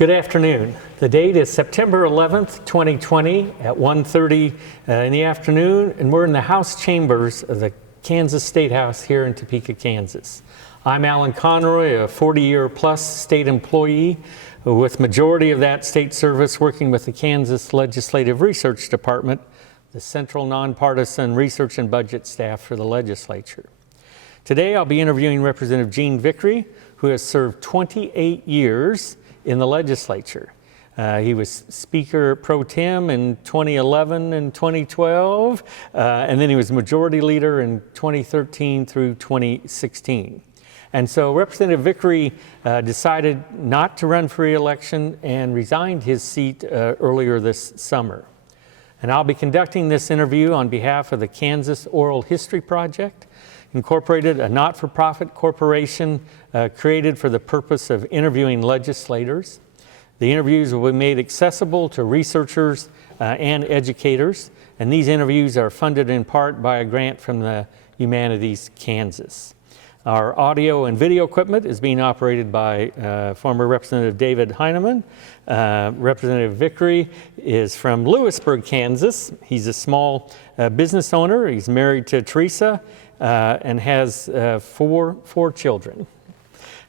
Good afternoon. The date is September 11th, 2020 at 1:30 in the afternoon, and we're in the House chambers of the Kansas State House here in Topeka, Kansas. I'm Alan Conroy, a 40-year-plus state employee with majority of that state service working with the Kansas Legislative Research Department, the central nonpartisan research and budget staff for the legislature. Today I'll be interviewing Representative Jene Vickrey, who has served 28 years in the legislature. He was Speaker Pro Tem in 2011 and 2012, and then he was Majority Leader in 2013 through 2016. And so Representative Vickrey decided not to run for re-election and resigned his seat earlier this summer. And I'll be conducting this interview on behalf of the Kansas Oral History Project, Incorporated, a not-for-profit corporation created for the purpose of interviewing legislators. The interviews will be made accessible to researchers and educators, and these interviews are funded in part by a grant from the Humanities Kansas. Our audio and video equipment is being operated by former Representative David Heineman. Representative Vickrey is from Louisburg, Kansas. He's a small business owner. He's married to Teresa and has four children.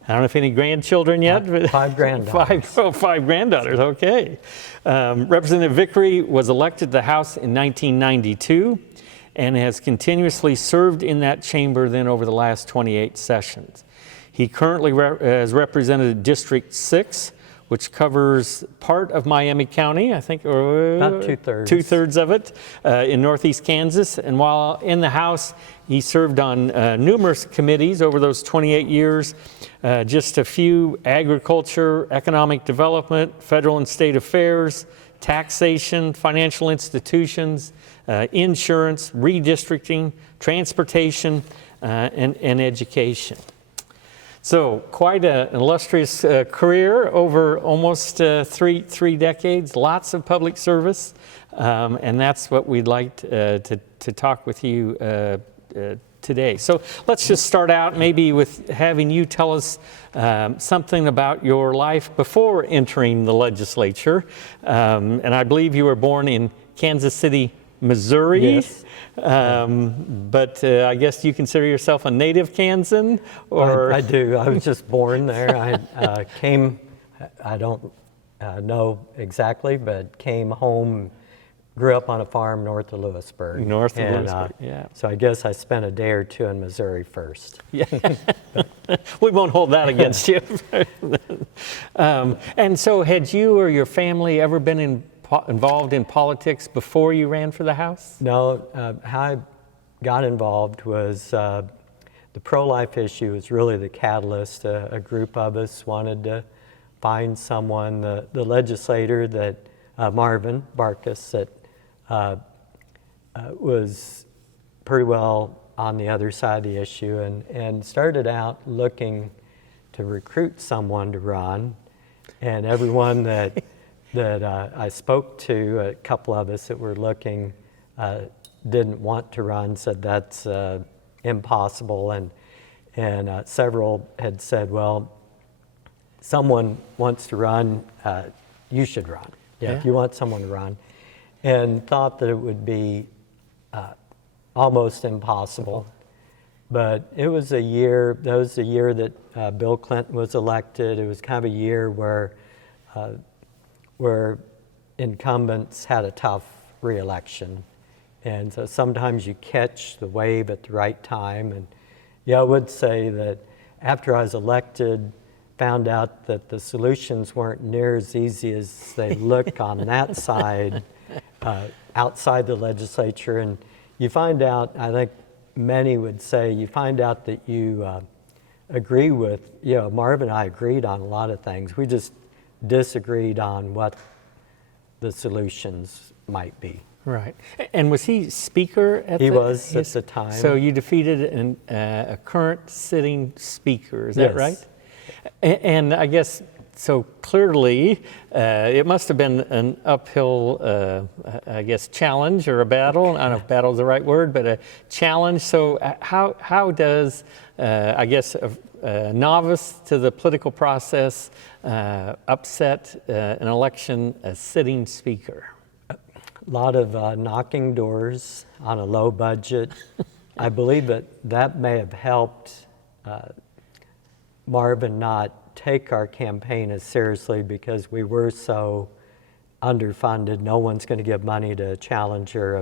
I don't know if any grandchildren yet. Five granddaughters. Five granddaughters, okay. Representative Vickrey was elected to the House in 1992 and has continuously served in that chamber then over the last 28 sessions. He currently has represented District 6, which covers part of Miami County, I think, or about two-thirds. Two-thirds of it in Northeast Kansas. And while in the House, he served on numerous committees over those 28 years, just a few: agriculture, economic development, federal and state affairs, taxation, financial institutions, insurance, redistricting, transportation, and education. So quite an illustrious career over almost three decades, lots of public service, and that's what we'd like to talk with you today. So let's just start out maybe with having you tell us something about your life before entering the legislature. And I believe you were born in Kansas City, Missouri. Yes. But I guess you consider yourself a native Kansan? Or I do. I was just born there. I came, I don't know exactly, but came home, grew up on a farm north of Lewisburg. North of Lewisburg, yeah. So I guess I spent a day or two in Missouri first. Yeah. We won't hold that against you. And so had you or your family ever been involved in politics before you ran for the House? No, how I got involved was the pro-life issue was really the catalyst. A group of us wanted to find someone, the legislator that Marvin Barkis, that was pretty well on the other side of the issue, and started out looking to recruit someone to run, and everyone that I spoke to, a couple of us that were looking, didn't want to run, said that's impossible, and several had said, well, someone wants to run, you should run. Yeah, if you want someone to run, and thought that it would be almost impossible. But it was a year, that was the year that Bill Clinton was elected. It was kind of a year where incumbents had a tough re-election. And so sometimes you catch the wave at the right time. And yeah, I would say that after I was elected, found out that the solutions weren't near as easy as they look on that side, outside the legislature. And you find out, I think many would say, you find out that you agree with, Marvin and I agreed on a lot of things. We just disagreed on what the solutions might be. Right. And was he Speaker at He was at the time. So you defeated a current sitting Speaker, is that right? And I guess, so clearly, it must have been an uphill, I guess, challenge or a battle. I don't know if battle is the right word, but a challenge. So how does, I guess, novice to the political process, upset an election as sitting speaker. A lot of knocking doors on a low budget. I believe that may have helped Marvin not take our campaign as seriously because we were so underfunded. No one's going to give money to a challenger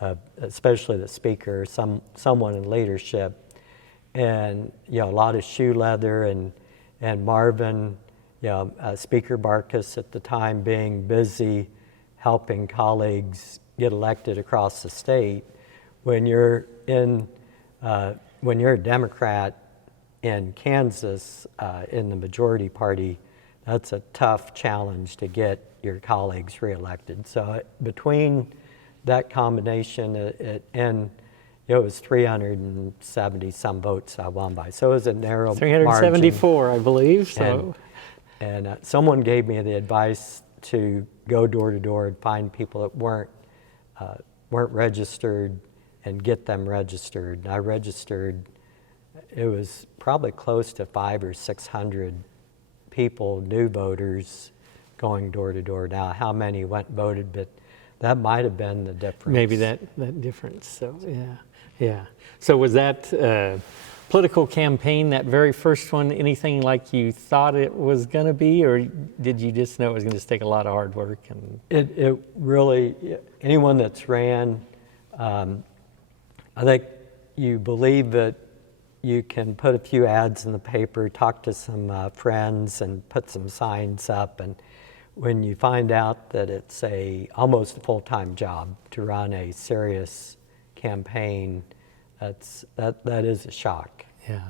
of especially the speaker, someone in leadership. And a lot of shoe leather and Marvin, Speaker Barkis at the time being busy helping colleagues get elected across the state. When you're a Democrat in Kansas in the majority party, that's a tough challenge to get your colleagues reelected. So between that combination, it was 370 some votes I won by. So it was a narrow 374, margin. I believe. So, and someone gave me the advice to go door to door and find people that weren't registered and get them registered. And I registered. It was probably close to 500 or 600 people, new voters, going door to door. Now, how many went and voted, but that might have been the difference. maybe that difference. So yeah. So was that political campaign, that very first one, anything like you thought it was going to be, or did you just know it was going to just take a lot of hard work? And it really, anyone that's ran, I think you believe that you can put a few ads in the paper, talk to some friends, and put some signs up. And when you find out that it's almost a full-time job to run a serious campaign, that is a shock. yeah.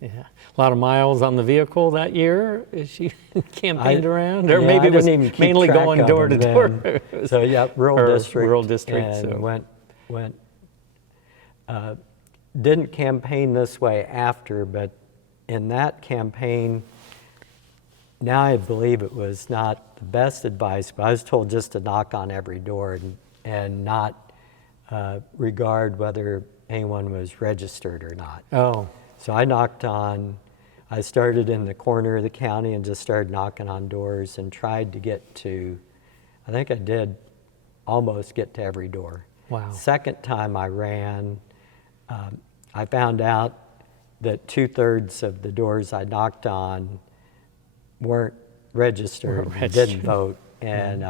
A lot of miles on the vehicle that year as you campaigned around, or maybe it was mainly going door to door. So yeah, rural district, And so. went. Didn't campaign this way after, but in that campaign, now I believe it was not the best advice, but I was told just to knock on every door and not regard whether anyone was registered or not. Oh. So I started in the corner of the county and just started knocking on doors and tried to get to, I think I did almost get to every door. Wow. Second time I ran, I found out that 2/3 of the doors I knocked on weren't registered, and didn't vote, and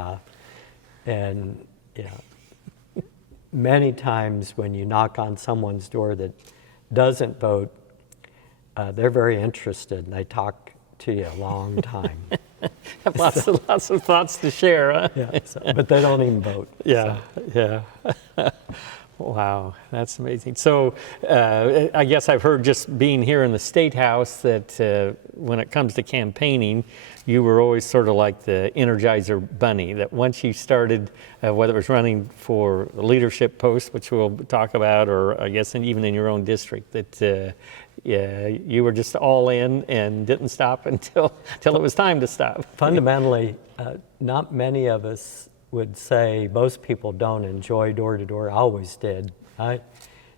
many times when you knock on someone's door that doesn't vote, they're very interested and they talk to you a long time. Have lots of thoughts to share, huh? Yeah, but they don't even vote. Yeah. Wow, that's amazing. So I guess I've heard, just being here in the State House, that when it comes to campaigning, you were always sort of like the Energizer Bunny, that once you started, whether it was running for the leadership post, which we'll talk about, or I guess even in your own district, that you were just all in and didn't stop until it was time to stop. Fundamentally, not many of us would say, most people don't enjoy door to door. I always did.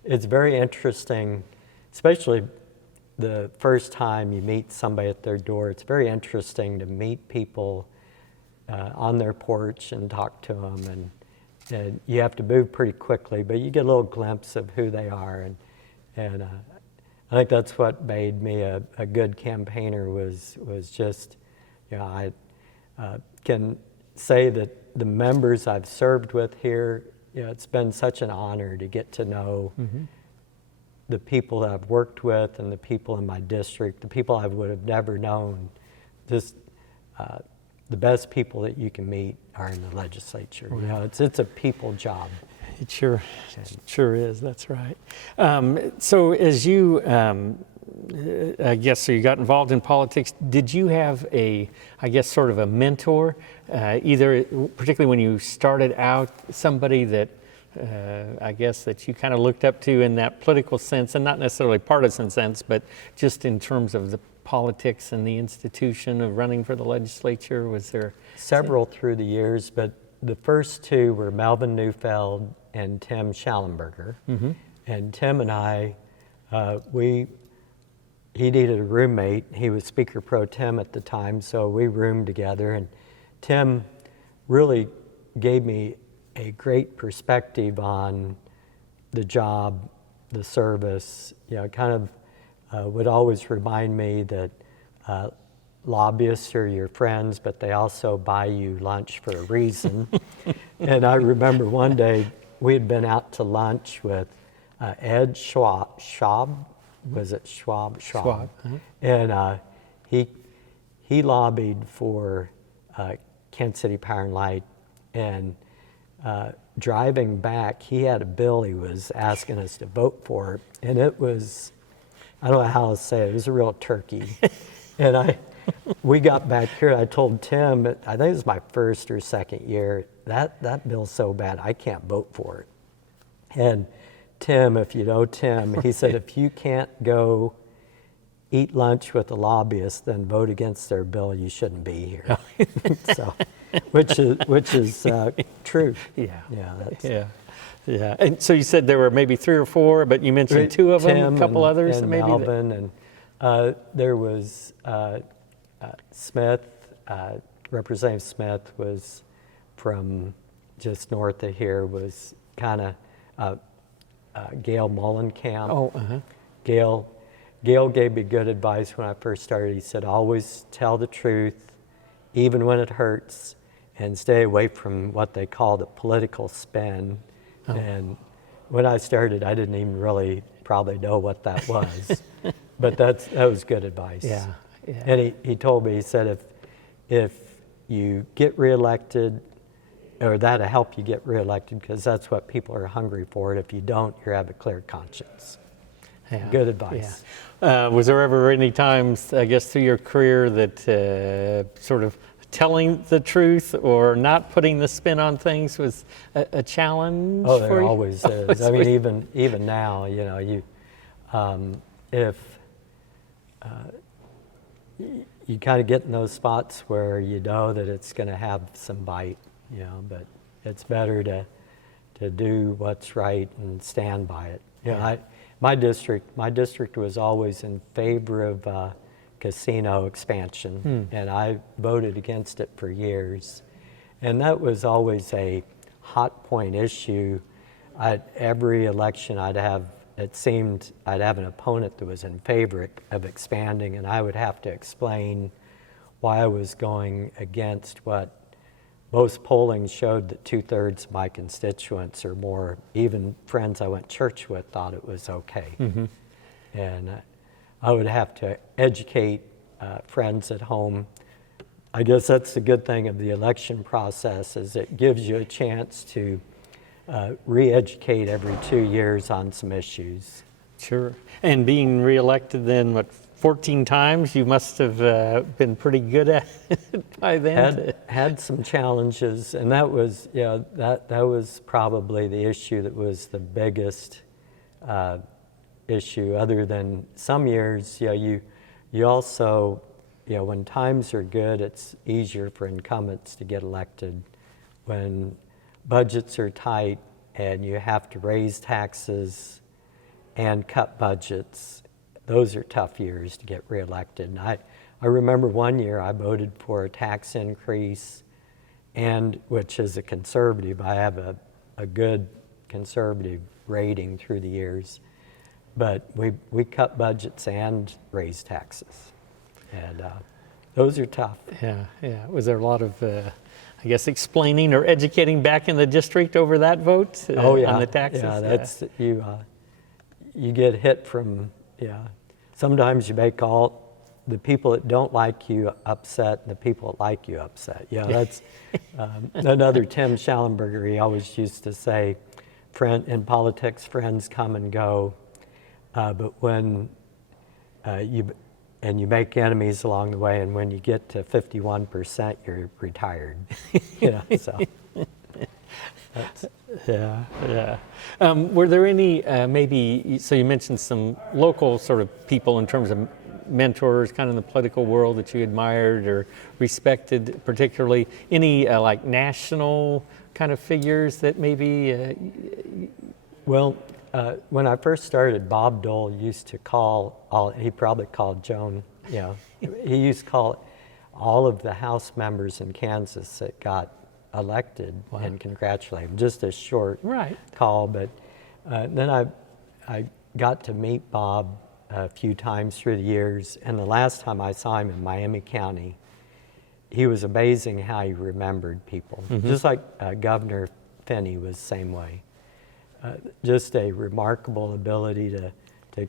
It's very interesting, especially the first time you meet somebody at their door. It's very interesting to meet people on their porch and talk to them, and you have to move pretty quickly, but you get a little glimpse of who they are, and I think that's what made me a good campaigner, was just, I can say that the members I've served with here, it's been such an honor to get to know the people that I've worked with and the people in my district, the people I would have never known. Just the best people that you can meet are in the legislature. It's a people job. It sure is. That's right. So as you, I guess, so you got involved in politics. Did you have sort of a mentor, either particularly when you started out, somebody that I guess that you kind of looked up to in that political sense, and not necessarily partisan sense, but just in terms of the politics and the institution of running for the legislature? Was there several through the years, but the first two were Melvin Neufeld and Tim Schallenberger. And Tim and I, he needed a roommate. He was Speaker Pro Tem at the time, so we roomed together. And Tim really gave me a great perspective on the job, the service. Kind of would always remind me that lobbyists are your friends, but they also buy you lunch for a reason. And I remember one day we had been out to lunch with Ed Schwab. Was it Schwab? Schwab. Uh-huh. And he lobbied for Kansas City Power and Light. And driving back, he had a bill he was asking us to vote for. And it was, I don't know how to say it was a real turkey. And we got back here, I told Tim, I think it was my first or second year, that bill's so bad, I can't vote for it. And Tim, if you know Tim, he said, if you can't go eat lunch with a lobbyist, then vote against their bill, you shouldn't be here. So, which is true. Yeah. And so you said there were maybe 3 or 4, but you mentioned 2 of them, Tim a couple others, and maybe. Melvin, and there was Smith. Representative Smith was from just north of here. Was kind of Gail Mullenkamp. Oh, uh-huh. Gail gave me good advice when I first started. He said, always tell the truth, even when it hurts, and stay away from what they call the political spin. Oh. And when I started, I didn't even really probably know what that was. But that was good advice. Yeah. And he told me, he said, if you get reelected, or that'll help you get reelected, because that's what people are hungry for. And if you don't, you have a clear conscience. Yeah. Good advice. Yeah. Was there ever any times, I guess, through your career that sort of telling the truth or not putting the spin on things was a challenge for you? Oh, there always is. I mean, even now, if you kind of get in those spots where you know that it's going to have some bite, but it's better to do what's right and stand by it. My district was always in favor of casino expansion, and I voted against it for years. And that was always a hot point issue. Every election it seemed I'd have an opponent that was in favor of expanding, and I would have to explain why I was going against what most polling showed that 2/3 of my constituents or more, even friends I went to church with, thought it was okay. Mm-hmm. And I would have to educate friends at home. I guess that's the good thing of the election process, is it gives you a chance to re-educate every 2 years on some issues. Sure. And being reelected then, 14 times, you must have been pretty good at it by then. Had some challenges, and that was that was probably the issue that was the biggest issue. Other than some years, you also when times are good, it's easier for incumbents to get elected. When budgets are tight and you have to raise taxes and cut budgets, those are tough years to get reelected. And I remember one year I voted for a tax increase, and which is a conservative. I have a good conservative rating through the years. But we cut budgets and raised taxes. And those are tough. Yeah. Was there a lot of, I guess, explaining or educating back in the district over that vote on the taxes? Yeah, that's, you get hit from, sometimes you make all the people that don't like you upset and the people that like you upset. That's another Tim Schallenberger, he always used to say, in politics, friends come and go, but when you make enemies along the way, and when you get to 51%, you're retired. So. Yeah. Were there any, so you mentioned some local sort of people in terms of mentors kind of in the political world that you admired or respected particularly? Any like national kind of figures that maybe? Well, when I first started, Bob Dole used to call he probably called Joan, he used to call all of the House members in Kansas that got elected and congratulate them. Just a short call, but then I got to meet Bob a few times through the years, and the last time I saw him in Miami County, he was amazing how he remembered people. Just like Governor Finney was the same way. Just a remarkable ability to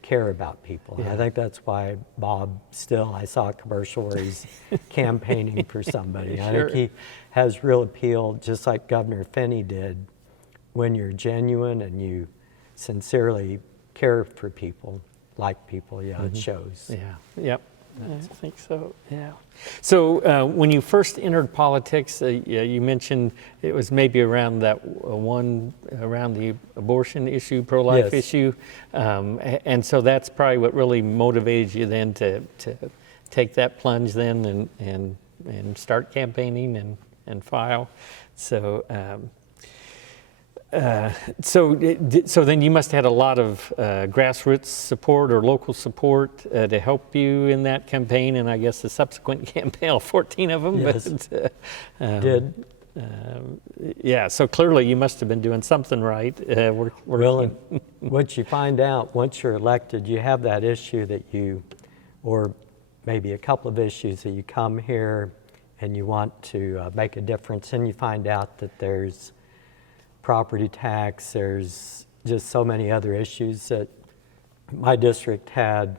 care about people. Yeah. I think that's why Bob still, I saw a commercial where he's campaigning for somebody. Sure. I think he has real appeal, just like Governor Finney did, when you're genuine and you sincerely care for people, like people, it shows. Yeah, yep. I think so, yeah. So when you first entered politics, you mentioned it was maybe around that around the abortion issue, pro-life issue. And so that's probably what really motivated you then to take that plunge then and start campaigning and file. So so then you must have had a lot of grassroots support or local support to help you in that campaign, and I guess the subsequent campaign, 14 of them. Yes. But, did. Yeah, so clearly you must have been doing something right. Well, what you find out once you're elected, you have that issue that or maybe a couple of issues that you come here and you want to make a difference, and you find out that there's property tax, there's just so many other issues that my district had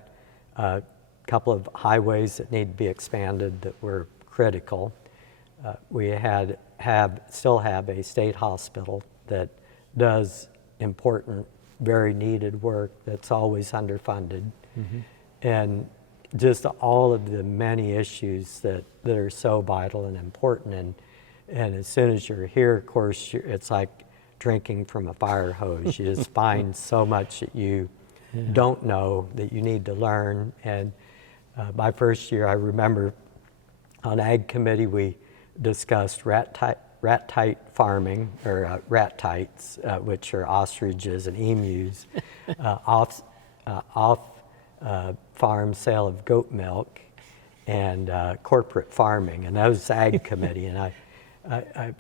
a couple of highways that need to be expanded that were critical. We still have a state hospital that does important, very needed work that's always underfunded. And just all of the many issues that are so vital and important. And as soon as you're here, of course, it's like drinking from a fire hose. You just find so much that you don't know that you need to learn. And my first year, I remember on Ag Committee, we discussed rat-tight farming, or rat-tights, which are ostriches and emus, off farm sale of goat milk, and corporate farming. And that was Ag Committee. And I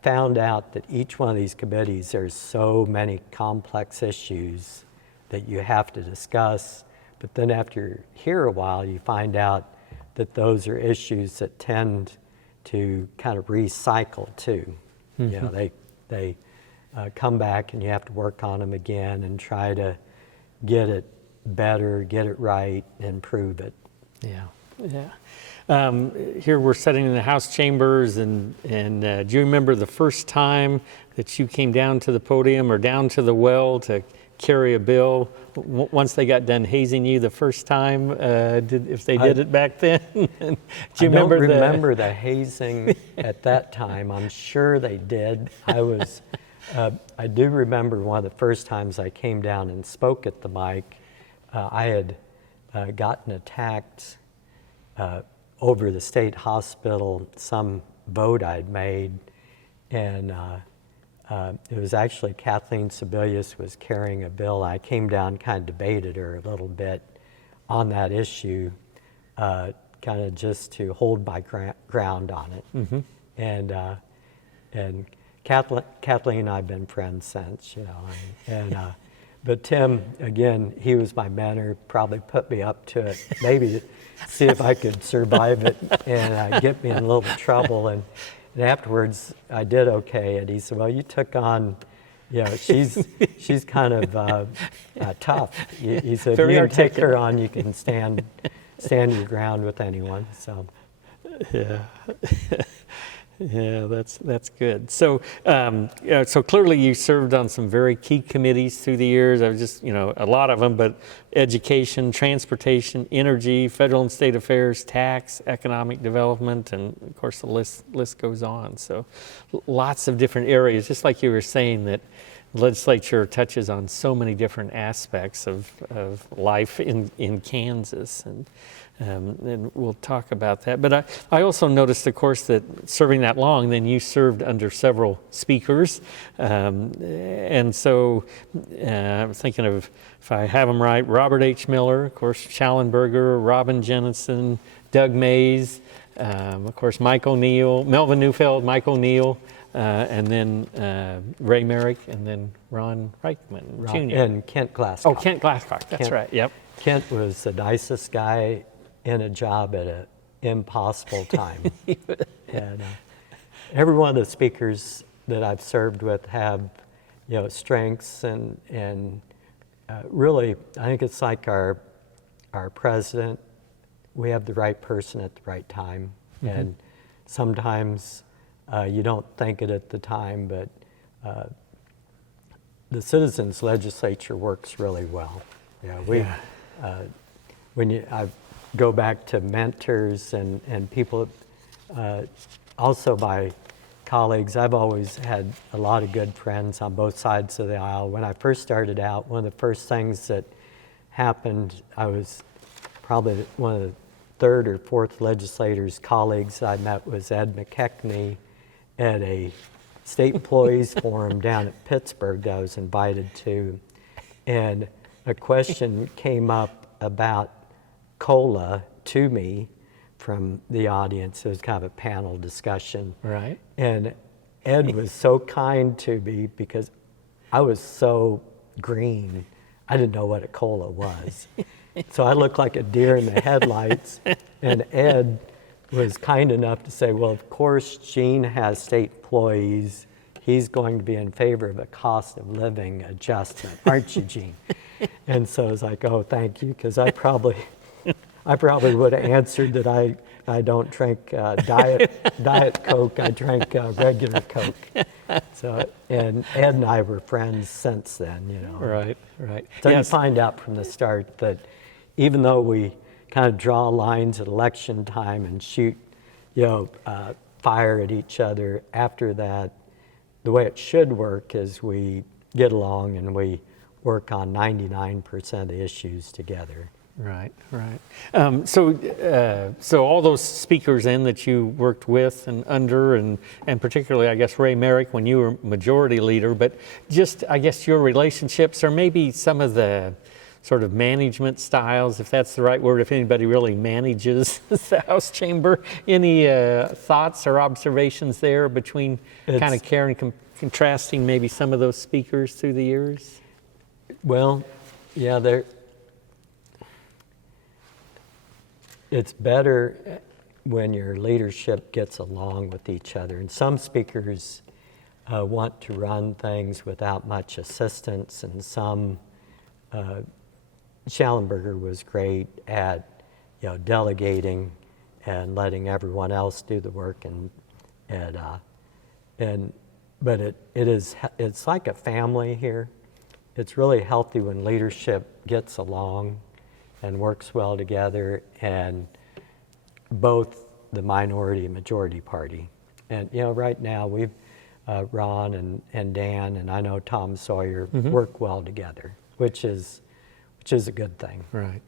found out that each one of these committees, there's so many complex issues that you have to discuss, but then after you're here a while, you find out that those are issues that tend to kind of recycle too. You know, they come back and you have to work on them again and try to get it better, get it right, improve it. Yeah. Here we're sitting in the House chambers, and do you remember the first time that you came down to the podium or down to the well to carry a bill once they got done hazing you the first time? If they did it back then? Do you remember the hazing at that time. I'm sure they did. I do remember one of the first times I came down and spoke at the mic. I had gotten attacked over the state hospital, some vote I'd made, and it was actually Kathleen Sebelius was carrying a bill. I came down, kind of debated her a little bit on that issue, kind of just to hold my ground on it. And Kathleen and I've been friends since, you know, but Tim, again, he was my mentor, probably put me up to it, maybe to see if I could survive it and get me in a little trouble. And afterwards, I did okay. And he said, well, you took on, you know, she's kind of tough. He said, if you can take her on, you can stand your ground with anyone. So, yeah. Yeah, that's good. So, so clearly you served on some very key committees through the years. I was just, you know, a lot of them, but education, transportation, energy, federal and state affairs, tax, economic development, and of course the list goes on. So, lots of different areas. Just like you were saying legislature touches on so many different aspects of life in Kansas, and we'll talk about that. But I also noticed, of course, that serving that long, then you served under several speakers. And so I'm thinking of, if I have them right, Robert H. Miller, of course, Schallenberger, Robin Jennison, Doug Mays, of course, Mike O'Neill, Melvin Neufeld, Mike O'Neill, and then Ray Merrick, and then Ron Reichman Jr. And Kent Glasscock. Oh, Kent Glasscock, that's Kent. right, yep. Kent was the nicest guy in a job at an impossible time. And every one of the speakers that I've served with have, strengths and really, I think it's like our president. We have the right person at the right time, and sometimes you don't think it at the time, but the citizens' legislature works really well. When I go back to mentors and people, also my colleagues, I've always had a lot of good friends on both sides of the aisle. When I first started out, one of the first things that happened, I was probably one of the third or fourth legislators' colleagues I met was Ed McKechnie at a state employees forum down at Pittsburgh that I was invited to. And a question came up about COLA to me from the audience. It was kind of a panel discussion. Right. And Ed was so kind to me because I was so green. I didn't know what a COLA was. So I looked like a deer in the headlights. And Ed was kind enough to say, well, of course, Gene has state employees. He's going to be in favor of a cost of living adjustment, aren't you, Gene? And so I was like, oh, thank you, because I probably would have answered that I don't drink Diet Coke, I drink regular Coke. So, and Ed and I were friends since then, Right. So you find out from the start that even though we kind of draw lines at election time and shoot, fire at each other, after that, the way it should work is we get along and we work on 99% of the issues together. Right. So all those speakers in that you worked with and under, and particularly, I guess, Ray Merrick when you were majority leader, but just, I guess, your relationships, or maybe some of the sort of management styles, if that's the right word, if anybody really manages the House chamber. Any thoughts or observations there between kind of contrasting maybe some of those speakers through the years? Well, yeah, it's better when your leadership gets along with each other. And some speakers want to run things without much assistance, and some, Schallenberger was great at, delegating and letting everyone else do the work, but it's like a family here. It's really healthy when leadership gets along and works well together, and both the minority and majority party. And right now we've Ron and Dan, and I know Tom Sawyer work well together, which is a good thing. Right.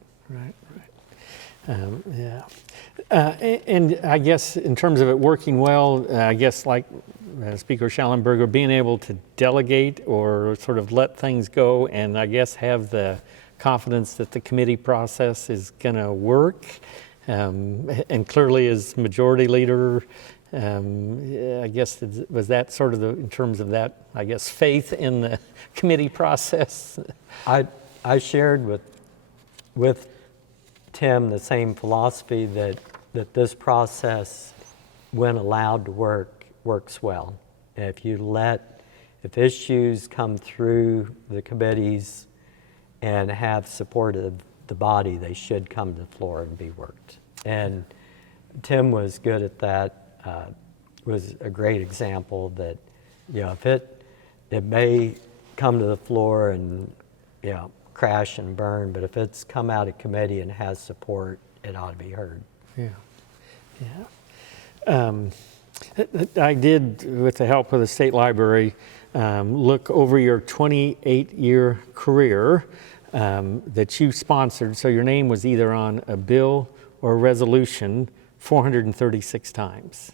And I guess in terms of it working well, I guess like Speaker Schallenberger, being able to delegate or sort of let things go, and I guess have the confidence that the committee process is going to work. And clearly as majority leader, I guess, was that sort of in terms of that, I guess, faith in the committee process? I shared with Tim the same philosophy that this process, when allowed to work, works well. If issues come through the committees and have support of the body, they should come to the floor and be worked. And Tim was good at that, was a great example that, if it may come to the floor and, crash and burn, but if it's come out of committee and has support, it ought to be heard. Yeah. I did, with the help of the State Library, look over your 28-year career that you sponsored. So your name was either on a bill or a resolution 436 times.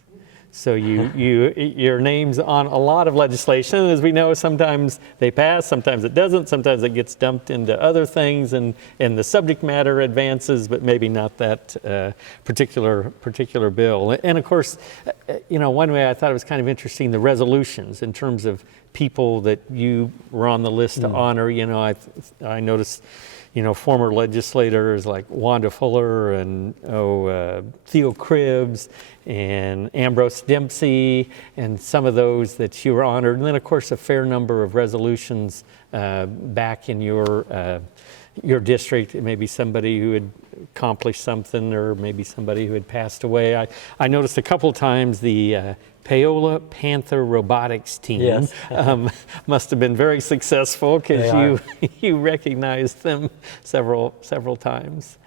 So your name's on a lot of legislation. As we know, sometimes they pass, sometimes it doesn't, sometimes it gets dumped into other things, and the subject matter advances, but maybe not that particular bill. And of course, one way I thought it was kind of interesting, the resolutions in terms of people that you were on the list to honor. I noticed, former legislators like Wanda Fuller and Theo Cribbs and Ambrose Dempsey, and some of those that you were honored. And then, of course, a fair number of resolutions back in your district. Maybe somebody who had accomplished something, or maybe somebody who had passed away. I noticed a couple times the Paola Panther robotics team. Yes. Must have been very successful, because you recognized them several times.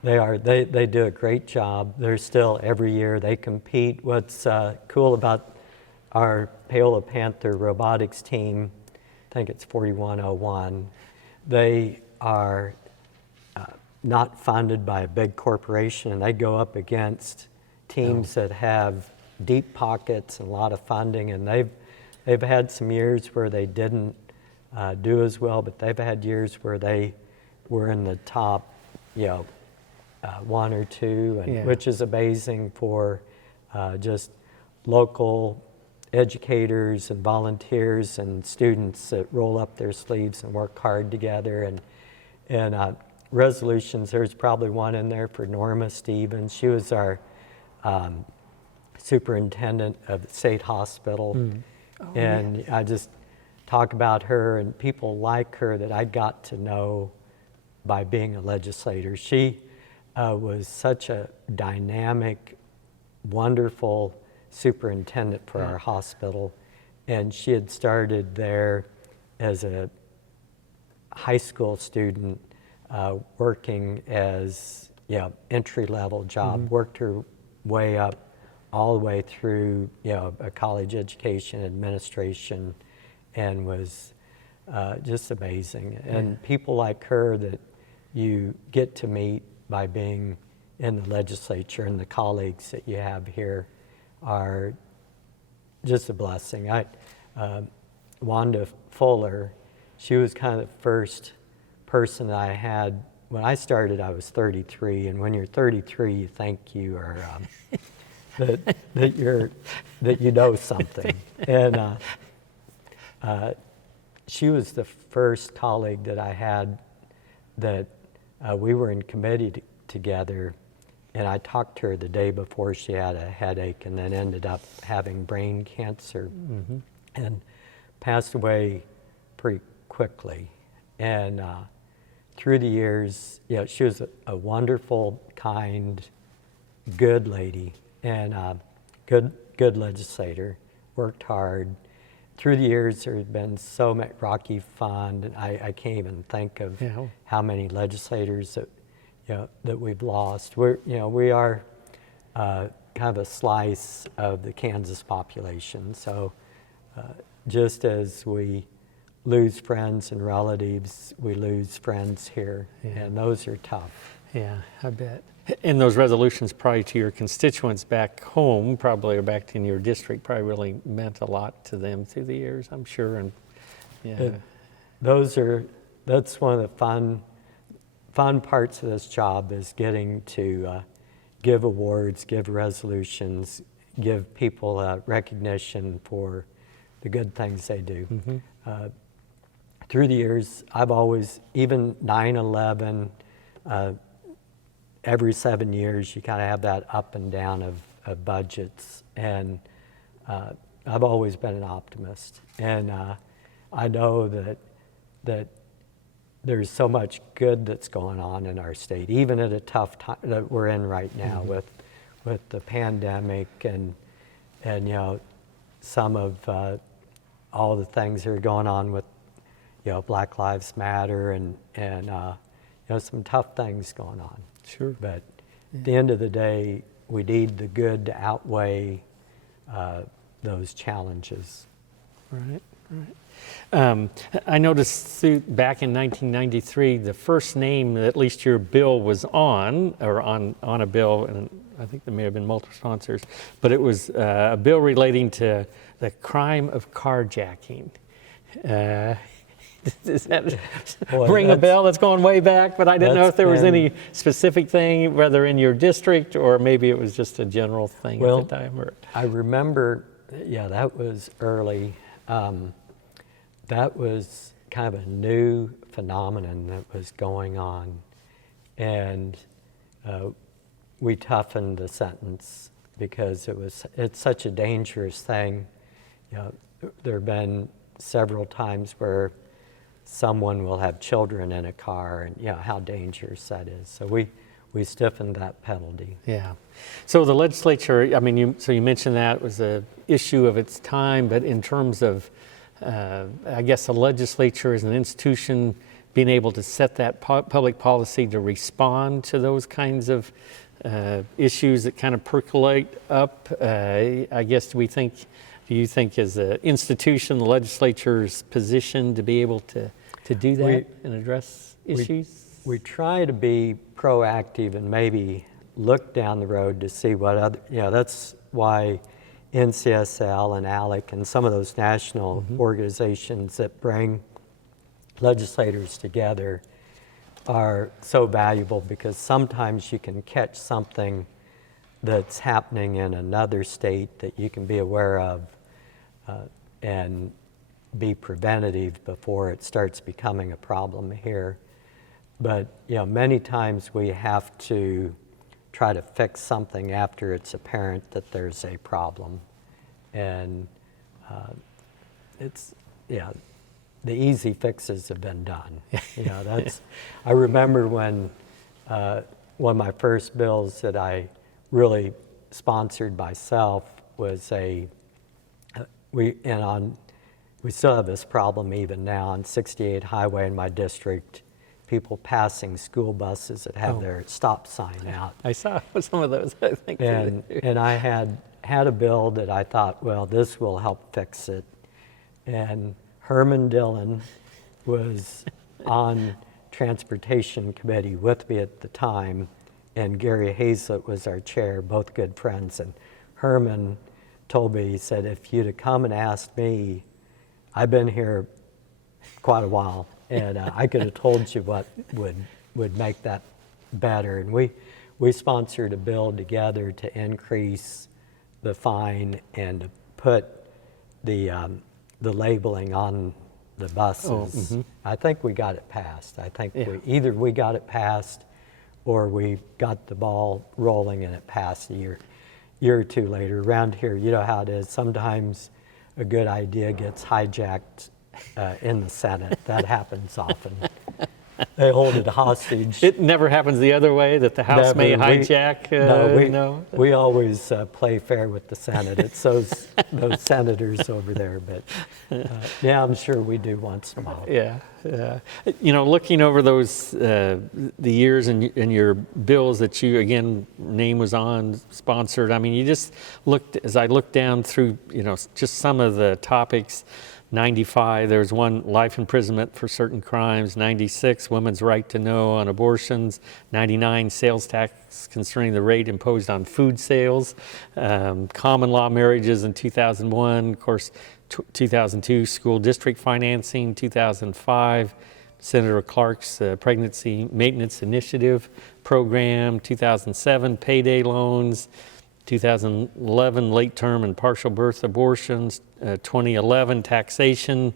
They are. They do a great job. They're still, every year they compete. What's cool about our Paola Panther robotics team, I think it's 4101, they are not funded by a big corporation, and they go up against teams that have deep pockets and a lot of funding, and they've had some years where they didn't do as well, but they've had years where they were in the top, one or two, and which is amazing for just local educators and volunteers and students that roll up their sleeves and work hard together. And resolutions, there's probably one in there for Norma Stevens. She was our superintendent of the state hospital. And I just talk about her and people like her that I got to know by being a legislator. She was such a dynamic, wonderful superintendent for our hospital, and she had started there as a high school student, working as entry-level job, worked her way up all the way through a college education, administration, and was just amazing. And people like her that you get to meet by being in the legislature, and the colleagues that you have here are just a blessing. Wanda Fuller, she was kind of the first person that I had. When I started, I was 33, and when you're 33, you think you are that you know something. And she was the first colleague that I had that we were in committee together, and I talked to her the day before she had a headache, and then ended up having brain cancer and passed away pretty quickly. And through the years, she was a wonderful, kind, good lady, and good legislator, worked hard. Through the years, there had been so much Rocky Fund, and I can't even think of how many legislators that we've lost. We are kind of a slice of the Kansas population, so just as we lose friends and relatives, we lose friends here, and those are tough. Yeah, I bet. And those resolutions probably to your constituents back home, probably, or back in your district, probably really meant a lot to them through the years, I'm sure. And that's one of the fun parts of this job, is getting to give awards, give resolutions, give people recognition for the good things they do. Through the years, I've always, even 9/11, every 7 years, you kind of have that up and down of budgets, and I've always been an optimist, and I know that there's so much good that's going on in our state, even at a tough time that we're in right now with the pandemic and some of all the things that are going on with Black Lives Matter and some tough things going on. Sure. But at the end of the day, we need the good to outweigh those challenges. Right, right. I noticed back in 1993, the first name that at least your bill was on, or on a bill, and I think there may have been multiple sponsors, but it was a bill relating to the crime of carjacking. Does that ring a bell? That's going way back, but I didn't know if there was any specific thing, whether in your district or maybe it was just a general thing at the time. Or... I remember, yeah, that was early. That was kind of a new phenomenon that was going on, and we toughened the sentence because it's such a dangerous thing. You know, there have been several times where someone will have children in a car, and you know how dangerous that is. So we stiffened that penalty. Yeah. So the legislature, I mean, you mentioned that it was an issue of its time, but in terms of, I guess the legislature as an institution being able to set that public policy to respond to those kinds of issues that kind of percolate up, I guess do you think as an institution, the legislature's position to be able to do that and address issues? We try to be proactive and maybe look down the road to see what other, that's why NCSL and ALEC and some of those national organizations that bring legislators together are so valuable, because sometimes you can catch something that's happening in another state that you can be aware of and be preventative before it starts becoming a problem here. But many times we have to try to fix something after it's apparent that there's a problem, and the easy fixes have been done. I remember when one of my first bills that I really sponsored myself was we still have this problem even now on 68 Highway in my district, people passing school buses that have their stop sign out. I saw some of those, I think. And I had a bill that I thought, well, this will help fix it. And Herman Dillon was on Transportation Committee with me at the time, and Gary Hazlett was our chair, both good friends. And Herman told me, he said, if you'd have come and asked me, I've been here quite a while, and I could have told you what would make that better. And we sponsored a bill together to increase the fine and to put the labeling on the buses. I think we got it passed. I think either we got it passed or we got the ball rolling and it passed a year or two later. Around here, you know how it is. Sometimes a good idea gets hijacked in the Senate. That happens often. They hold it hostage. It never happens the other way, that the House may hijack? We always play fair with the Senate. It's those senators over there. But I'm sure we do once in a while. Yeah. Looking over those, the years and your bills that you, again, name was on, sponsored, I mean, you just looked, as I looked down through, just some of the topics. 95, there's one, life imprisonment for certain crimes. 96, women's right to know on abortions. 99, sales tax concerning the rate imposed on food sales. Common law marriages in 2001. Of course, 2002, school district financing. 2005, Senator Clark's pregnancy maintenance initiative program. 2007, payday loans. 2011, late term and partial birth abortions. 2011, taxation,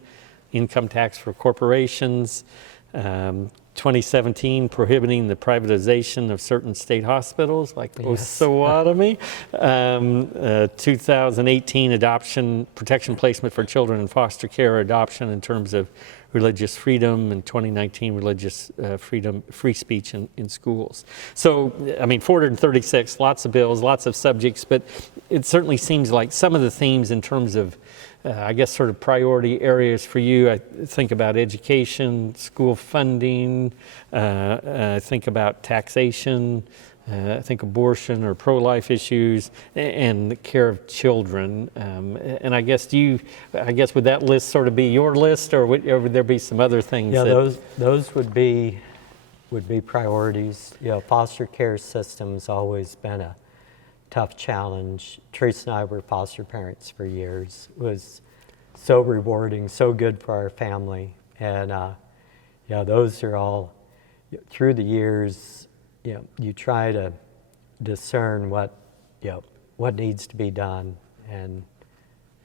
income tax for corporations. 2017, prohibiting the privatization of certain state hospitals like Osawatomie. 2018, adoption, protection placement for children in foster care, adoption in terms of religious freedom, and 2019, religious freedom, free speech in schools. So, I mean, 436, lots of bills, lots of subjects, but it certainly seems like some of the themes in terms of, I guess, sort of priority areas for you. I think about education, school funding, I think about taxation, I think abortion or pro-life issues and the care of children. And I guess would that list sort of be your list, or would there be some other things? Yeah, those would be priorities. Foster care system's always been a tough challenge. Teresa and I were foster parents for years. It was so rewarding, so good for our family. And those are all, through the years, you try to discern what needs to be done and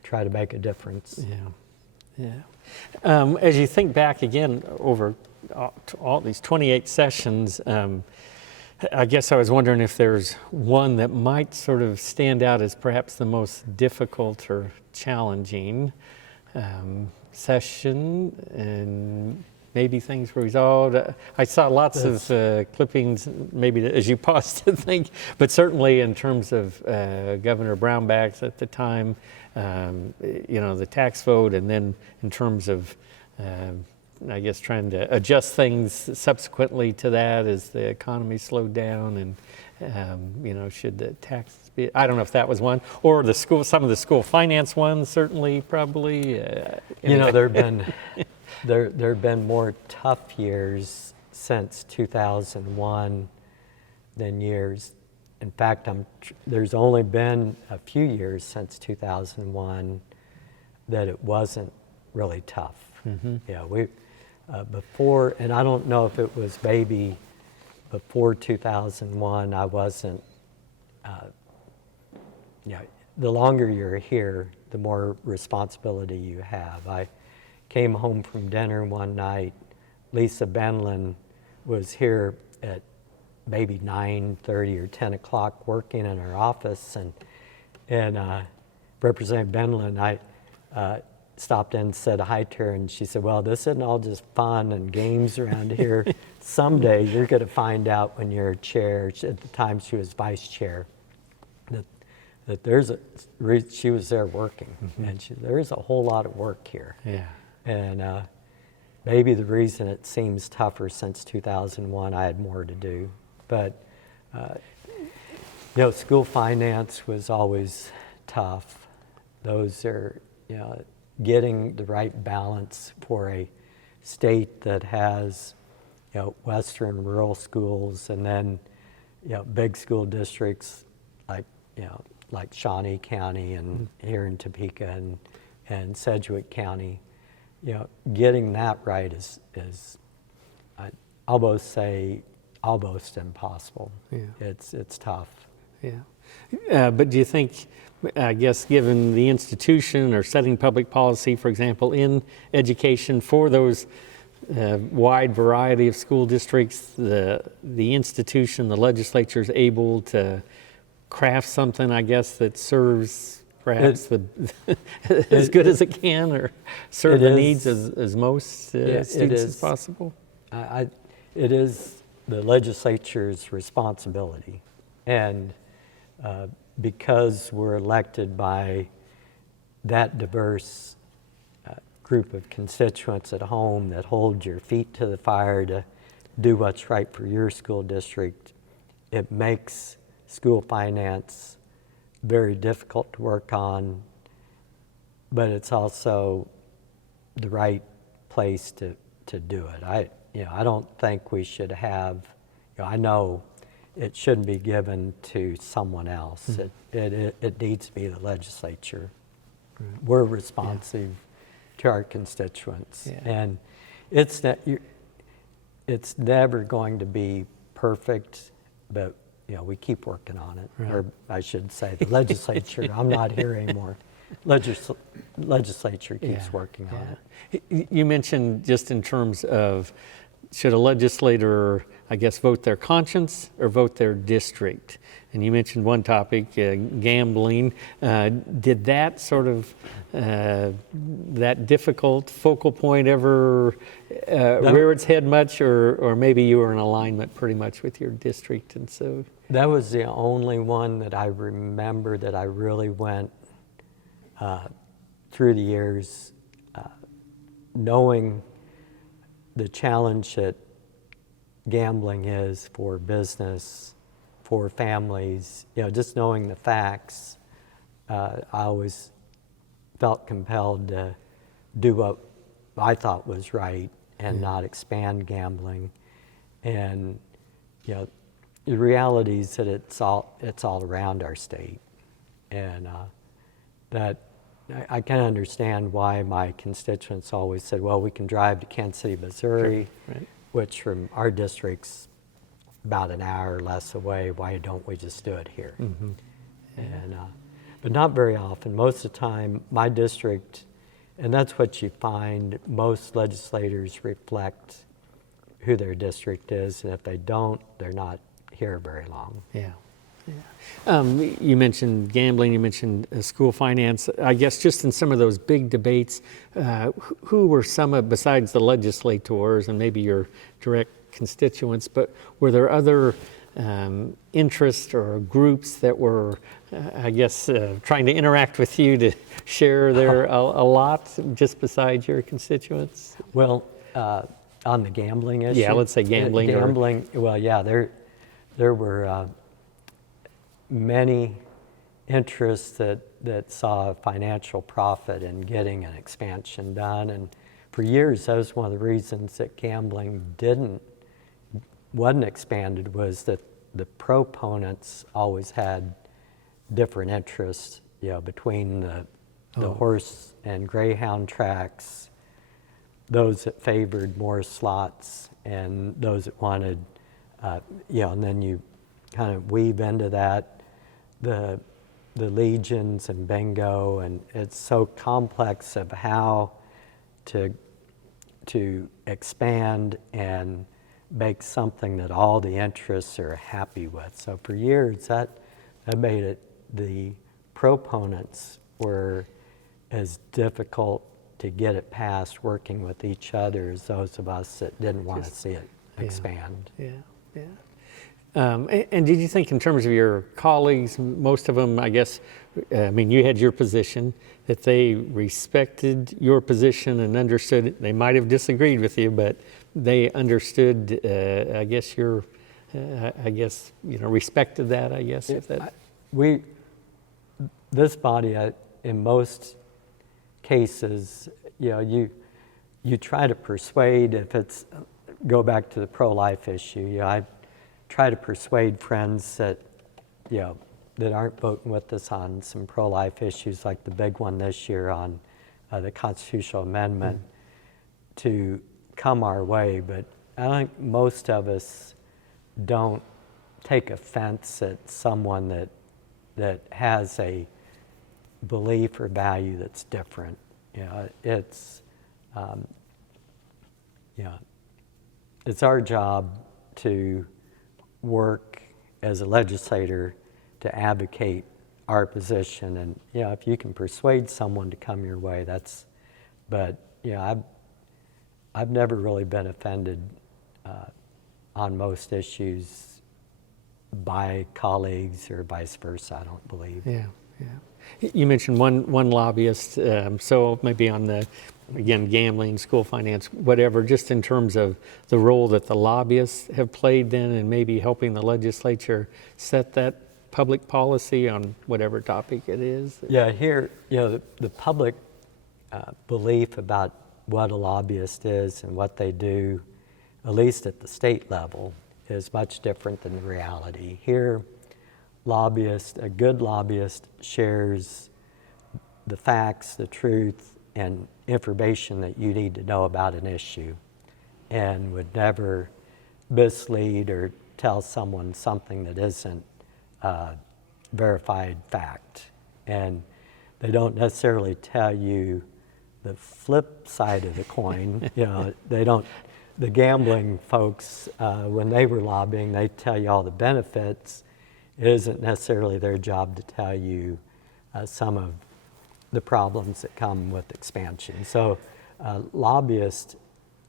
try to make a difference. As you think back again over all these 28 sessions, I guess I was wondering if there's one that might sort of stand out as perhaps the most difficult or challenging session, and maybe things were resolved. I saw lots of clippings, maybe as you paused to think, but certainly in terms of Governor Brownback's at the time, the tax vote, and then in terms of, I guess, trying to adjust things subsequently to that as the economy slowed down, and should the taxes be, I don't know if that was one, or some of the school finance ones, certainly, probably. There have been more tough years since 2001 than years. In fact, there's only been a few years since 2001 that it wasn't really tough. We before, and I don't know if it was maybe before 2001, I wasn't. The longer you're here, the more responsibility you have. I came home from dinner one night. Lisa Benlin was here at maybe 9:30 or 10 o'clock working in her office, and Representative Benlin, I stopped in and said hi to her, and she said, well, this isn't all just fun and games around here. Someday you're going to find out when you're chair. At the time she was vice chair, that she was there working, and there's a whole lot of work here. And maybe the reason it seems tougher since 2001, I had more to do. But, school finance was always tough. Those are, getting the right balance for a state that has, western rural schools, and then, big school districts like Shawnee County and here in Topeka and Sedgwick County. Getting that right is I'd almost say almost impossible. It's tough. But do you think, I guess, given the institution or setting public policy, for example, in education for those wide variety of school districts, the institution, the legislature is able to craft something, I guess, that serves perhaps as good as it can, or serve the needs as most students as possible? It is the legislature's responsibility. And because we're elected by that diverse group of constituents at home that hold your feet to the fire to do what's right for your school district, it makes school finance very difficult to work on, but it's also the right place to do it. I don't think we should have, I know it shouldn't be given to someone else. It needs to be the legislature. We're responsive to our constituents, and it's never going to be perfect, but we keep working on it. Or I should say the legislature. I'm not here anymore. Legislature keeps working on it. You mentioned just in terms of, should a legislator, I guess, vote their conscience or vote their district? And you mentioned one topic, gambling. Did that sort of, that difficult focal point ever rear its head much, or maybe you were in alignment pretty much with your district, and so? That was the only one that I remember that I really went through the years, knowing the challenge that gambling is for business, for families, just knowing the facts, I always felt compelled to do what I thought was right and not expand gambling. And the reality is that it's all around our state, and that I can understand why my constituents always said, well, we can drive to Kansas City, Missouri, Right. which from our district's about an hour or less away. Why don't we just do it here? And but not very often. Most of the time, my district, and that's what you find, most legislators reflect who their district is, and if they don't, they're not here very long. Yeah. You mentioned gambling, you mentioned school finance. I guess just in some of those big debates, who were some of, besides the legislators and maybe your direct constituents, but were there other interests or groups that were, trying to interact with you to share their a lot just besides your constituents? Well, on the gambling issue? Yeah, let's say gambling. Gambling, well, yeah, there were many interests that saw financial profit in getting an expansion done. And for years, that was one of the reasons that gambling wasn't expanded, was that the proponents always had different interests, between the horse and greyhound tracks, those that favored more slots and those that wanted, and then you kind of weave into that the legions and bingo, and it's so complex of how to expand and make something that all the interests are happy with. So for years, that made it, the proponents were as difficult to get it passed working with each other as those of us that didn't want to see it expand. Yeah. And did you think, in terms of your colleagues, most of them, I guess, you had your position, that they respected your position and understood it? They might have disagreed with you, but they understood, respected that, I guess. This body, in most cases, you try to persuade, if it's, go back to the pro-life issue, I try to persuade friends that, that aren't voting with us on some pro-life issues, like the big one this year on the constitutional amendment, to come our way. But I think most of us don't take offense at someone that has a belief or value that's different. It's our job to work as a legislator to advocate our position, and if you can persuade someone to come your way, but I've never really been offended on most issues by colleagues or vice versa, I don't believe. Yeah. You mentioned one lobbyist, so maybe on the, again, gambling, school finance, whatever, just in terms of the role that the lobbyists have played then, and maybe helping the legislature set that public policy on whatever topic it is. Yeah, here, the public belief about what a lobbyist is and what they do, at least at the state level, is much different than the reality. Here, a good lobbyist shares the facts, the truth, and information that you need to know about an issue, and would never mislead or tell someone something that isn't verified fact. And they don't necessarily tell you the flip side of the coin. They don't. The gambling folks, when they were lobbying, they tell you all the benefits. It isn't necessarily their job to tell you some of the problems that come with expansion. So lobbyists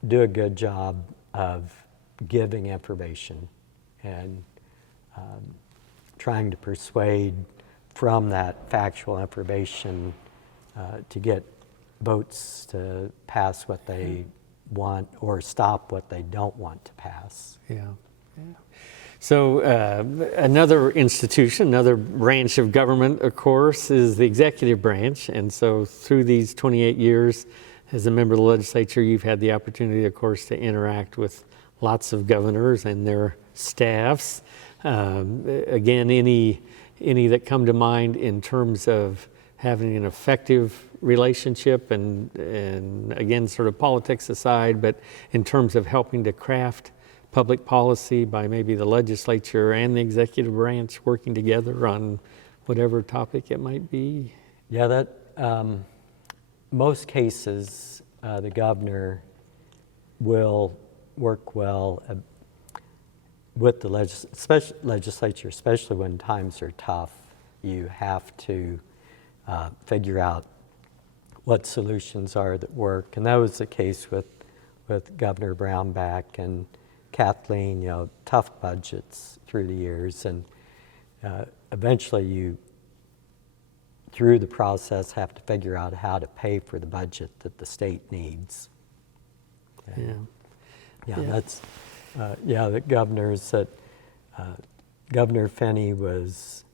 do a good job of giving information and trying to persuade from that factual information to get votes to pass what they want or stop what they don't want to pass. Yeah. So another institution, another branch of government, of course, is the executive branch. And so through these 28 years as a member of the legislature, you've had the opportunity, of course, to interact with lots of governors and their staffs. Again, any that come to mind in terms of having an effective relationship and again, sort of politics aside, but in terms of helping to craft public policy by maybe the legislature and the executive branch working together on whatever topic it might be? Yeah, that most cases the governor will work well with the legislature, especially when times are tough. You have to figure out what solutions are that work, and that was the case with Governor Brownback and Kathleen. You know, tough budgets through the years, and eventually you, through the process, have to figure out how to pay for the budget that the state needs. That's the governors that Governor Finney was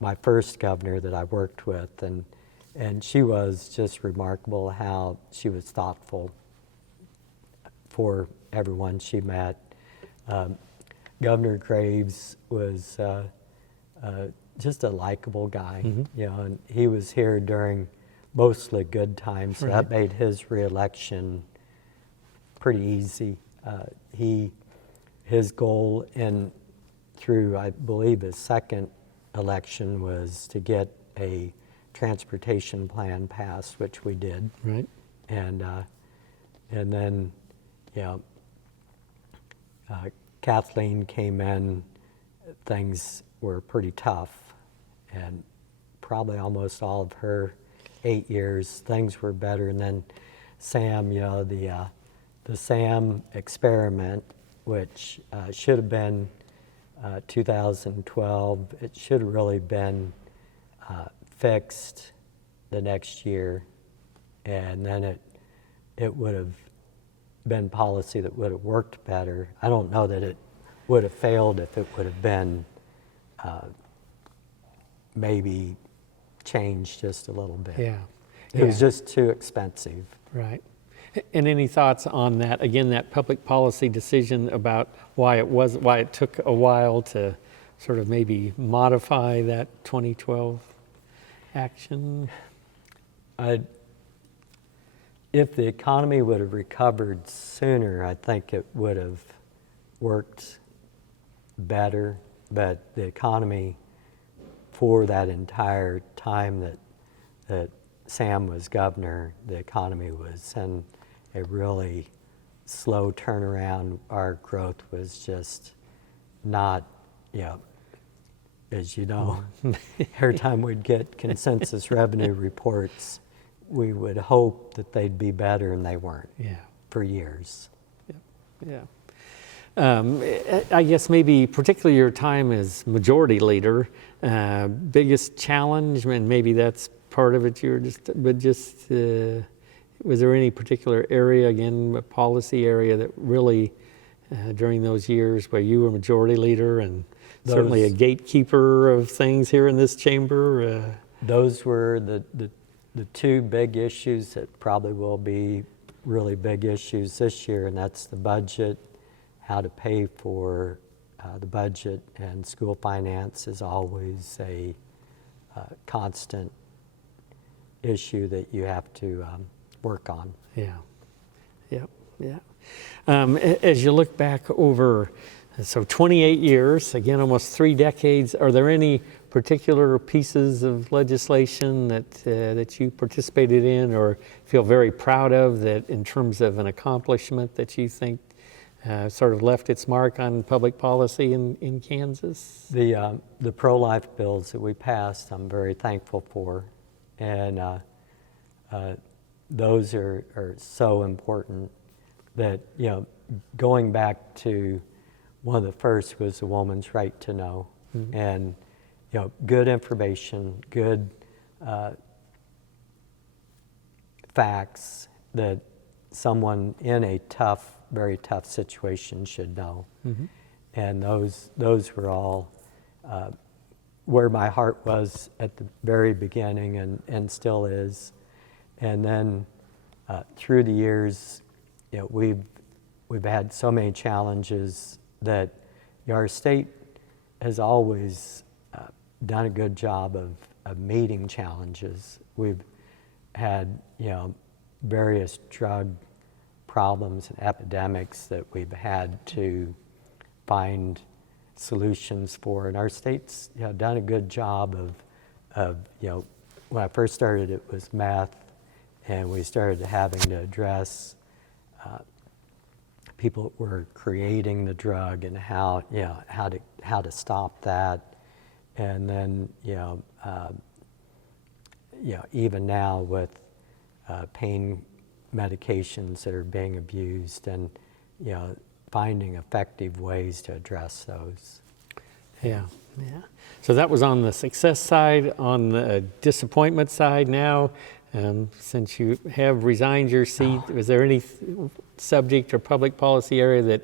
my first governor that I worked with, and she was just remarkable how she was thoughtful for everyone she met. Governor Graves was just a likable guy, you know, and he was here during mostly good times, so that made his reelection pretty easy. His goal through, I believe, his second election was to get a transportation plan passed, which we did. Right. And then, Kathleen came in, things were pretty tough, and probably almost all of her 8 years, things were better. And then Sam, the SAM experiment, which should have been 2012, it should have really been fixed the next year, and then it would have been policy that would have worked better. I don't know that it would have failed if it would have been maybe changed just a little bit. Yeah. It was just too expensive. Right. And any thoughts on that, again, that public policy decision about why it took a while to sort of maybe modify that 2012 action? If the economy would have recovered sooner, I think it would have worked better. But the economy, for that entire time that Sam was governor, the economy was in a really slow turnaround. Our growth was just not, as you know, every time we'd get consensus revenue reports, we would hope that they'd be better, and they weren't for years. Yeah. I guess maybe particularly your time as majority leader, biggest challenge, and maybe that's part of it, was there any particular area, again, a policy area that really, during those years where you were majority leader and certainly a gatekeeper of things here in this chamber? Those were the two big issues that probably will be really big issues this year, and that's the budget, how to pay for the budget, and school finance is always a constant issue that you have to work on. As you look back over, so 28 years, again, almost 3 decades, are there any particular pieces of legislation that you participated in or feel very proud of, that in terms of an accomplishment that you think sort of left its mark on public policy in Kansas? The pro-life bills that we passed, I'm very thankful for, and those are so important that, going back to one of the first was the woman's right to know, and good information, good facts that someone in a very tough situation should know. And those were all where my heart was at the very beginning, and still is. And then through the years, we've had so many challenges that our state has always done a good job of meeting challenges. We've had various drug problems and epidemics that we've had to find solutions for, and our state's done a good job of when I first started, it was meth, and we started having to address people that were creating the drug and how to stop that, and then even now with pain medications that are being abused, and finding effective ways to address those. Yeah. So that was on the success side. On the disappointment side now, since you have resigned your seat, was there any subject or public policy area that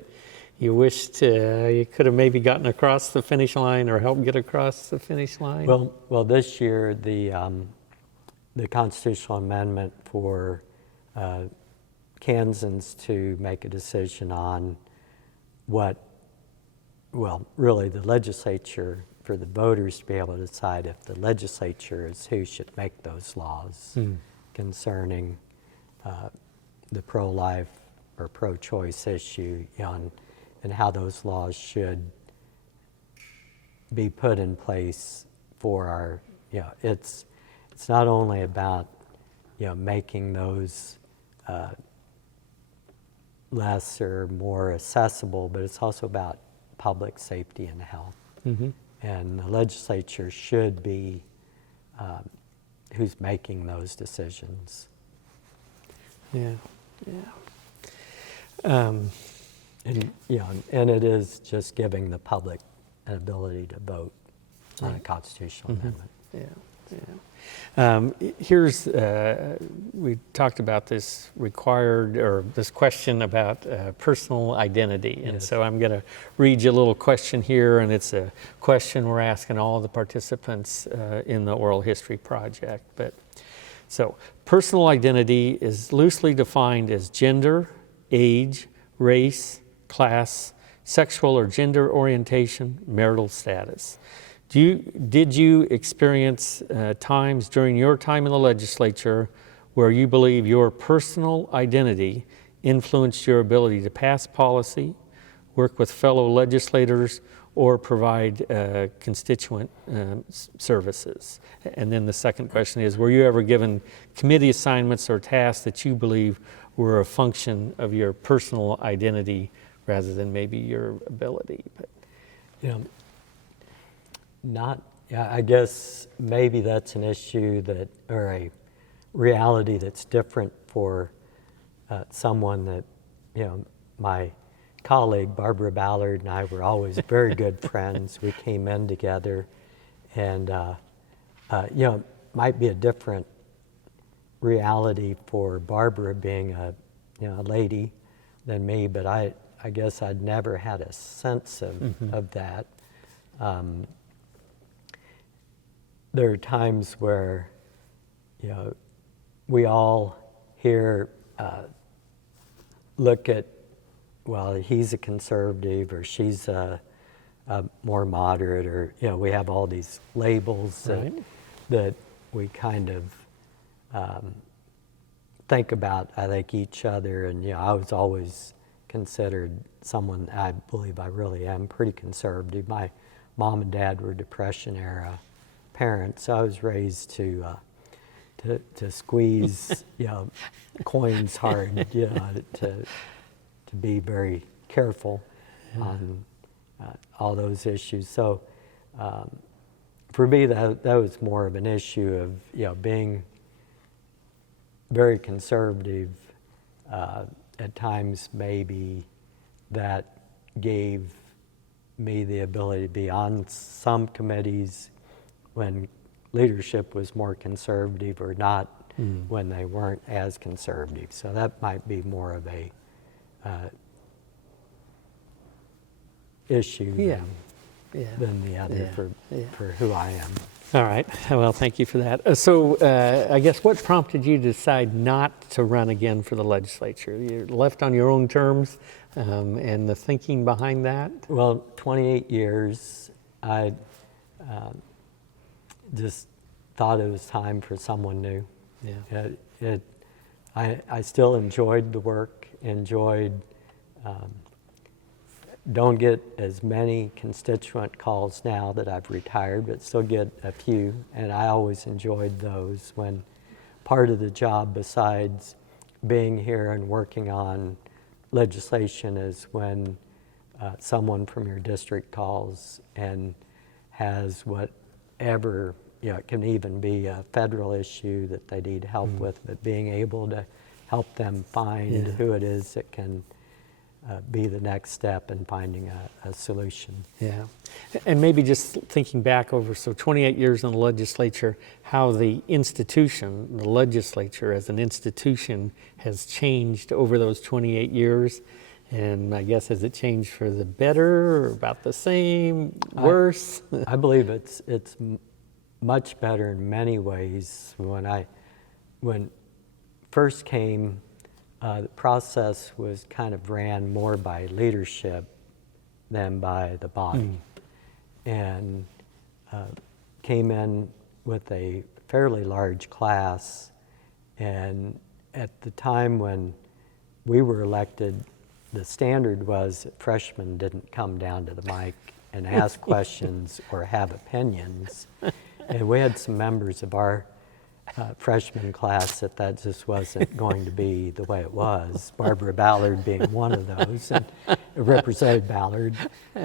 you wished you could have maybe gotten across the finish line or helped get across the finish line? Well, this year the constitutional amendment for Kansans to make a decision on really the legislature, for the voters to be able to decide if the legislature is who should make those laws concerning the pro-life or pro-choice issue, and how those laws should be put in place for our, it's not only about, making those less or more accessible, but it's also about public safety and health. Mm-hmm. And the legislature should be who's making those decisions. Yeah. And it is just giving the public an ability to vote on a constitutional amendment. Here's, we talked about this this question about personal identity. And so I'm going to read you a little question here, and it's a question we're asking all the participants in the Oral History Project. So personal identity is loosely defined as gender, age, race, class, sexual or gender orientation, marital status. Did you experience times during your time in the legislature where you believe your personal identity influenced your ability to pass policy, work with fellow legislators, or provide constituent services? And then the second question is, were you ever given committee assignments or tasks that you believe were a function of your personal identity rather than maybe your ability? I guess maybe that's an issue or a reality that's different for someone that, my colleague Barbara Ballard and I were always very good friends. We came in together, and might be a different reality for Barbara being a lady than me, but I guess I'd never had a sense of that. There are times where, we all here look at, well, he's a conservative or she's a more moderate, or, we have all these labels that we kind of think about, I think, each other. And, I was always considered someone, I believe I really am pretty conservative. My mom and dad were Depression era parents. I was raised to squeeze coins hard, to be very careful on all those issues. So for me, that was more of an issue of being very conservative. At times, maybe that gave me the ability to be on some committees when leadership was more conservative, or not when they weren't as conservative. So that might be more of a issue Yeah. Yeah. than the other Yeah. for who I am. All right. Well, thank you for that. So I guess what prompted you to decide not to run again for the legislature? You're left on your own terms, and the thinking behind that? Well, 28 years, I just thought it was time for someone new. Yeah. I still enjoyed the work, don't get as many constituent calls now that I've retired, but still get a few, and I always enjoyed those when part of the job besides being here and working on legislation is when someone from your district calls and has whatever, it can even be a federal issue that they need help with, but being able to help them find who it is that can be the next step in finding a solution. Yeah. And maybe just thinking back over, so 28 years in the legislature, how the institution, the legislature as an institution, has changed over those 28 years. And I guess, has it changed for the better, or about the same, worse? I believe it's much better in many ways. When first came, the process was kind of ran more by leadership than by the body, and came in with a fairly large class. And at the time when we were elected, the standard was that freshmen didn't come down to the mic and ask questions or have opinions. And we had some members of our freshman class that just wasn't going to be the way it was. Barbara Ballard being one of those, and Representative Ballard,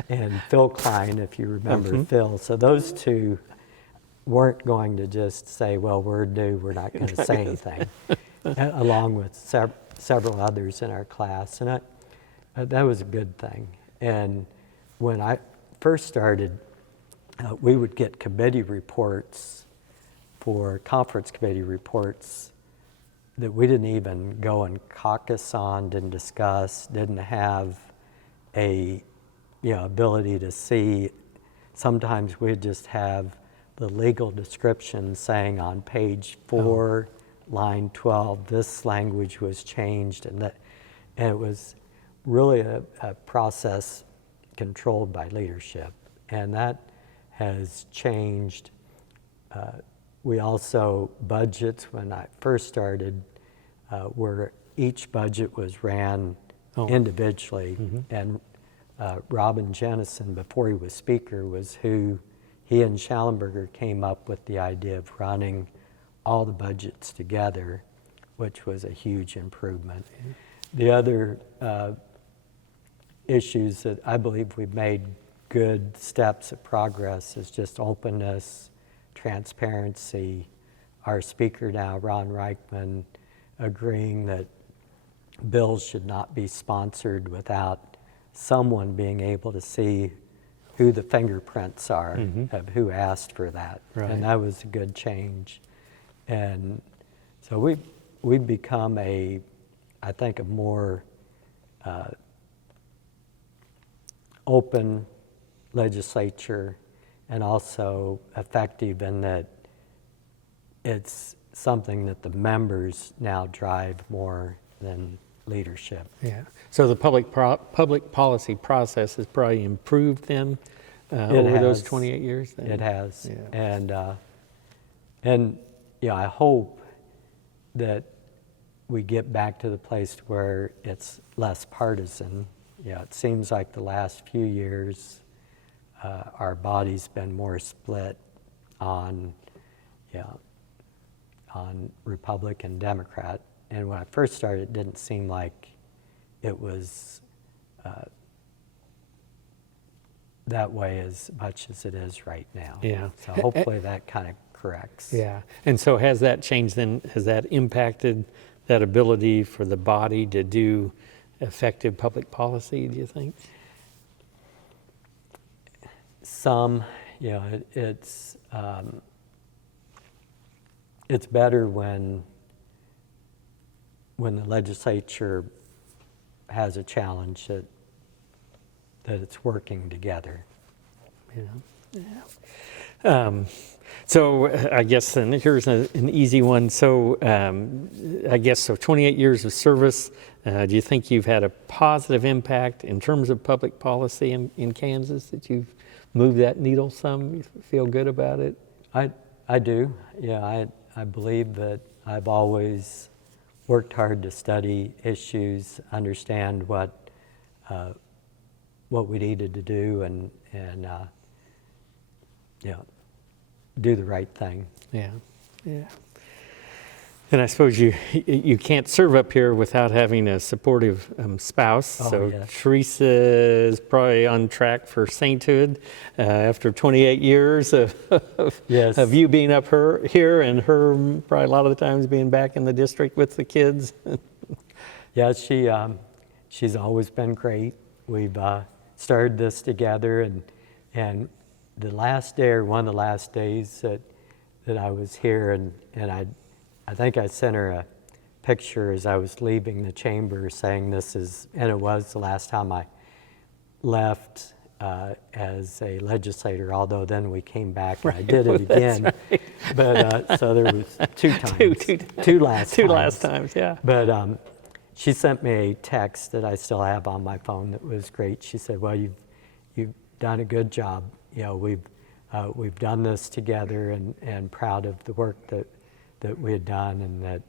and Phil Klein, if you remember Phil. So those two weren't going to just say, well, we're new, we're not going to say anything, along with several others in our class. And that was a good thing. And when I first started, we would get committee reports for conference committee reports that we didn't even go and caucus on, didn't discuss, didn't have a ability to see. Sometimes we'd just have the legal description saying on page 4, line 12, this language was changed, and it was really a process controlled by leadership, and that has changed. We also, budgets, when I first started, where each budget was ran individually, and Robin Jennison, before he was speaker, was who he and Schallenberger came up with the idea of running all the budgets together, which was a huge improvement. The other issues that I believe we've made good steps of progress is just openness, transparency. Our speaker now, Ron Reichman, agreeing that bills should not be sponsored without someone being able to see who the fingerprints are of who asked for that. Right. And that was a good change. And so we've become I think a more open legislature, and also effective in that it's something that the members now drive more than leadership. Yeah. So the public policy process has probably improved then over those 28 years? Then? It has. Yeah. And I hope that we get back to the place where it's less partisan. It seems like the last few years our body's been more split on Republican, Democrat. And when I first started, it didn't seem like it was that way as much as it is right now. Yeah. So hopefully that kind of corrects. Yeah. And so has that changed then? Has that impacted that ability for the body to do effective public policy, do you think? Some, it's better when the legislature has a challenge that that it's working together. So I guess then here's an easy one. So I guess so 28 years of service. Do you think you've had a positive impact in terms of public policy in Kansas, that you've moved that needle some? You feel good about it? I do. Yeah, I believe that I've always worked hard to study issues, understand what we needed to do, and do the right thing. Yeah. And I suppose you can't serve up here without having a supportive spouse. Oh, so yes. Teresa is probably on track for sainthood after 28 years of Yes. of you being up here and her probably a lot of the times being back in the district with the kids. Yeah, she's always been great. We've started this together, and the last day, or one of the last days that I was here, and I think I sent her a picture as I was leaving the chamber saying and it was the last time I left as a legislator, although then we came back and I did it again. Right. But so there was two times, two last times. Yeah. But she sent me a text that I still have on my phone that was great. She said, "Well, you've done a good job. We've done this together, and proud of the work that we had done, and that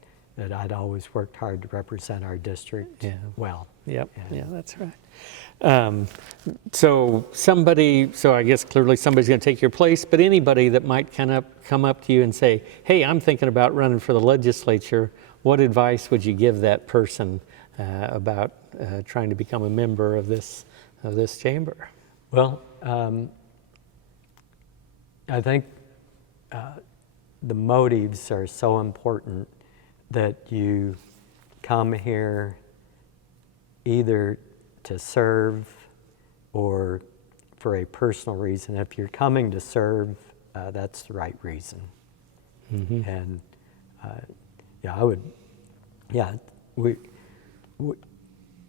I'd always worked hard to represent our district well." Yep. And Yeah, that's right. So I guess clearly somebody's going to take your place, but anybody that might come up to you and say, "Hey, I'm thinking about running for the legislature," what advice would you give that person about trying to become a member of this chamber? Well, I think the motives are so important, that you come here either to serve or for a personal reason. If you're coming to serve, that's the right reason. Mm-hmm. And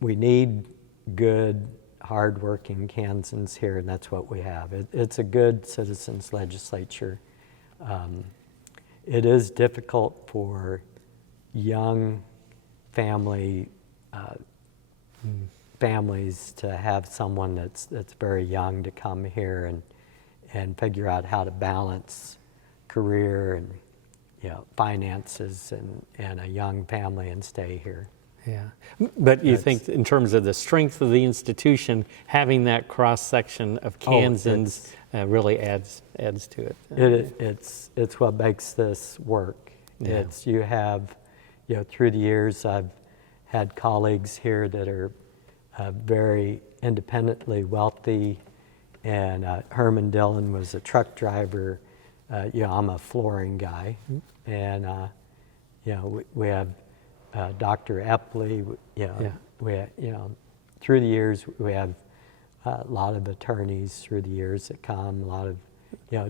we need good, hardworking Kansans here, and that's what we have. It's a good citizens legislature. It is difficult for young families to have someone that's very young to come here and figure out how to balance career and finances and a young family and stay here. Yeah, but you think in terms of the strength of the institution, having that cross section of Kansans really adds to it. It's what makes this work. Yeah. You have, through the years, I've had colleagues here that are very independently wealthy, and Herman Dillon was a truck driver. I'm a flooring guy, and we have Dr. Epley. Through the years we have a lot of attorneys through the years that come. A lot of,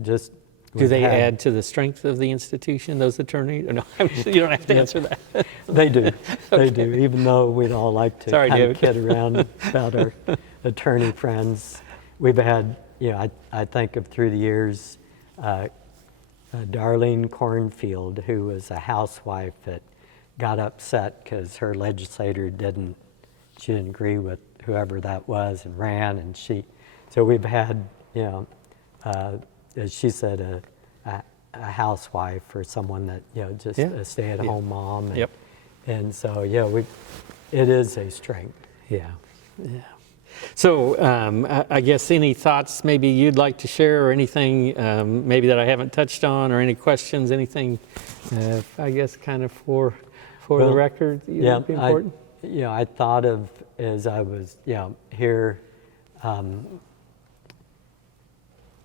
just. Do they add to the strength of the institution, those attorneys? Or no, you don't have to answer that. They do. They do. Even though we'd all like to kind of kid around about our attorney friends, we've had, I think of through the years, Darlene Cornfield, who was a housewife that got upset because her legislator didn't agree with whoever that was and ran, and so we've had, as she said, a housewife or someone that, just a stay-at-home mom. And so, it is a strength. Yeah. So I guess any thoughts maybe you'd like to share, or anything maybe that I haven't touched on, or any questions, anything, I guess kind of for the record that would be important? I thought of, as I was here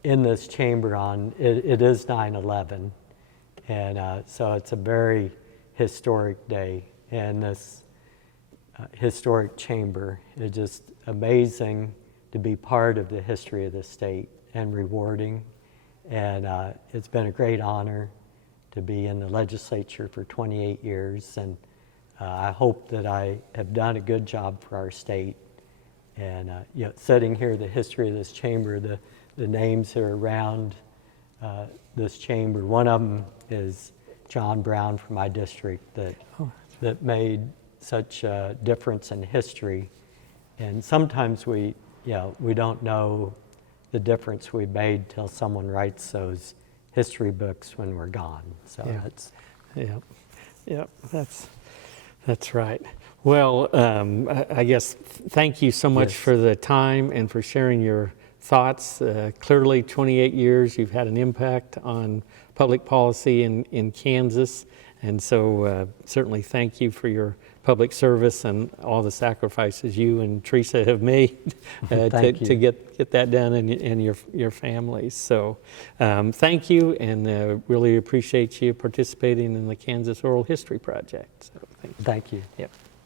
in this chamber it is 9/11, and so it's a very historic day, and this historic chamber is just amazing to be part of the history of the state, and rewarding, and it's been a great honor to be in the legislature for 28 years, and I hope that I have done a good job for our state, And sitting here, the history of this chamber, the names that are around this chamber. One of them is John Brown from my district that made such a difference in history. And sometimes we don't know the difference we made till someone writes those history books when we're gone. So that's that's right. Well, I guess thank you so much for the time and for sharing your thoughts. Clearly, 28 years, you've had an impact on public policy in Kansas. And so certainly thank you for your public service and all the sacrifices you and Teresa have made to get that done and your families. So thank you, and really appreciate you participating in the Kansas Oral History Project. So, thank you. Yep.